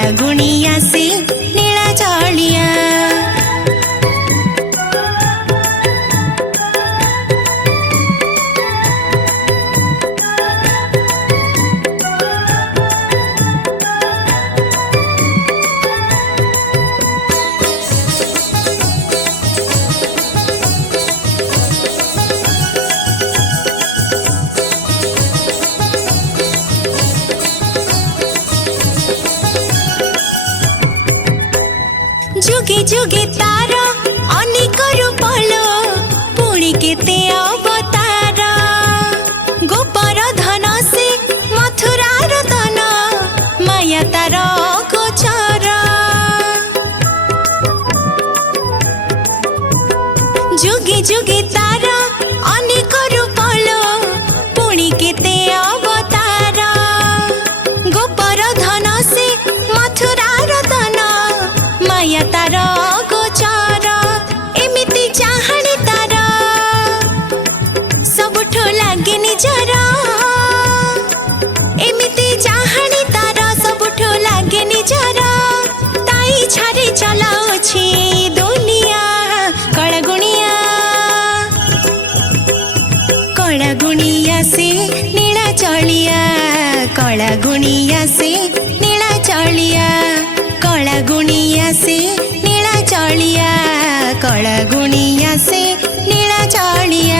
कला गुणिया से नीला चलिया। जुगे जुगे तार अनेक रूप लो पुणी केते अवतार। गोपर धन से मथुरा रतन माया तार गोचर। जुगे जुगे तार अनेक रूप लो पुणी केते अवतार। गोपर धन से मथुरा रतन माया तार गोचर। एमिति चाहणी तार सबुठो लागे निजर। एमिति चाहणी तार सबुठो लागे निजर। ताई छाड़ी चलाउछि दुनिया कला गुणिया। कला गुणिया से नीला चलिया। कला गुणिया से नीला चलिया। कला गुणिया से नीला चलिया। कला गुणिया से नीला चलिया।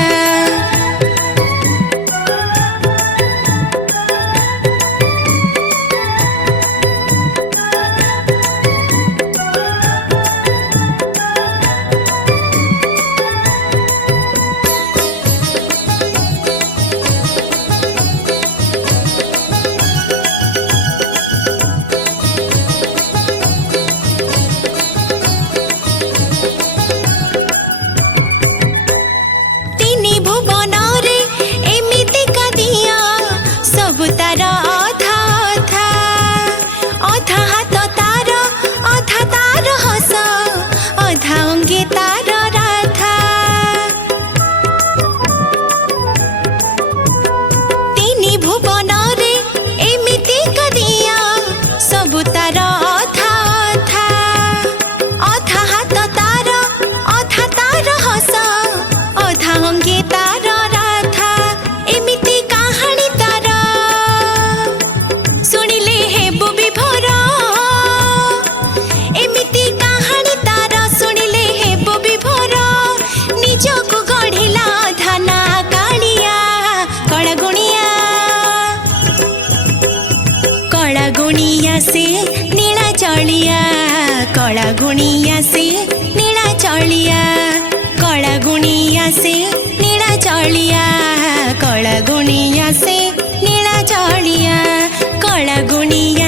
तार अधा अधा अधा हाथ तार अधा तार हस अधा अंगे तार राधा। तीनी भुवन रे एमिति करिया सबु तार अधा अधा अधा हाथ तार अधा तार हस अधा अंगे तार राधा। एमिति कहानी तार सुनिले हेबु विभोर। एमिति कहानी तार सुनिले हेबु विभोर। निजको गढ़िला धना कालिया कला गुणिया। कला गुणिया से नीला चलिया। कला गुणिया से नीला चलिया। कला गुणिया से नीला चलिया। कला गुणिया से नीला चलिया। कला गुणिया